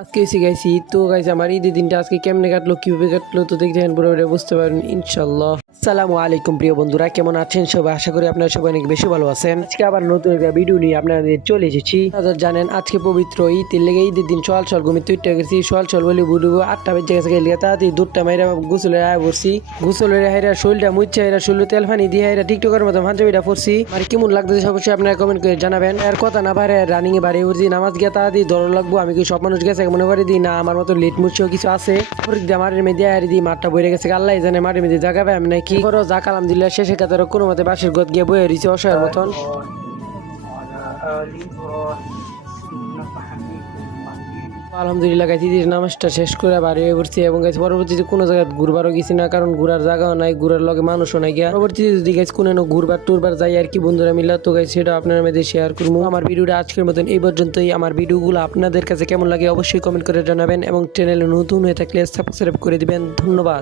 আজকে এসে গেছি তো গাইছে আমার ঈদের দিনটা আজকে কেমনে কাটলো কিভাবে কাটলো তো দেখতে পুরো বুঝতে পারেন ইনশাল্লাহ। আসসালামু আলাইকুম প্রিয় বন্ধুরা, কেমন আছেন সবাই? আশা করি আপনারা সবাই অনেক বেশি ভালো আছেন। আজকে আবার নতুন একটা ভিডিও নিয়ে আপনাদের চলে এসেছি। আপনারা জানেন আজকে পবিত্র ঈদের লেগে ঈদের দিন সকাল ঘুমে তুইটা গেছি সকাল বলে বুড়বো 8টা বেজে গেছে গেলে তাড়াতাড়ি দুধটা মাইরা গোসলের আয় পড়ছি। গোসলের হাইরা শরীরটা মুচ্ছে হাইরা শরীর তেল পানি দিয়ে হাইরা টিকটকের মতো পাঞ্জাবিটা পড়ছি। আর কেমন লাগতেছে অবশ্যই আপনারা কমেন্ট করে জানাবেন। আর কথা না পারে রানিং এ বাড়ি উঠছি নামাজ গিয়ে তাড়াতাড়ি ধরো লাগবো। আমি কি সব মানুষ গেছে মনে করে দিই না আমার মতো লেট মুড়ছেও কিছু আছে। মাঠের মেয়েদি হারি দিই মাঠটা বইরে গেছে আল্লাহ জানে মাঠের মেয়েদি জাগাবে আমি নাকি করো যাক আলহামদুলিল্লাহ শেষে কাতার কোনো মতে বাসের গত গিয়ে বয়ে রয়েছে অসহায়ের মতন। আলহামদুলিল্লাহ গাইছি নামাজটা শেষ করে বাড়ি হয়ে পড়ছি এবং গাইছি পরবর্তীতে কোনো জায়গায় ঘুরবারও গেছি না, কারণ ঘুরার জায়গাও নাই, ঘুরার লগে মানুষও নাই গিয়া। পরবর্তীতে যদি গাইছি কোনো ঘুরবার টুরবার যাই আর কি বন্ধুরা মিলা, তো গাইছি সেটা আপনার মধ্যে শেয়ার করবো। আমার ভিডিওটা আজকের মতন এই পর্যন্তই। আমার ভিডিওগুলো আপনাদের কাছে কেমন লাগে অবশ্যই কমেন্ট করে জানাবেন এবং চ্যানেলে নতুন হয়ে থাকলে সাবস্ক্রাইব করে দিবেন। ধন্যবাদ।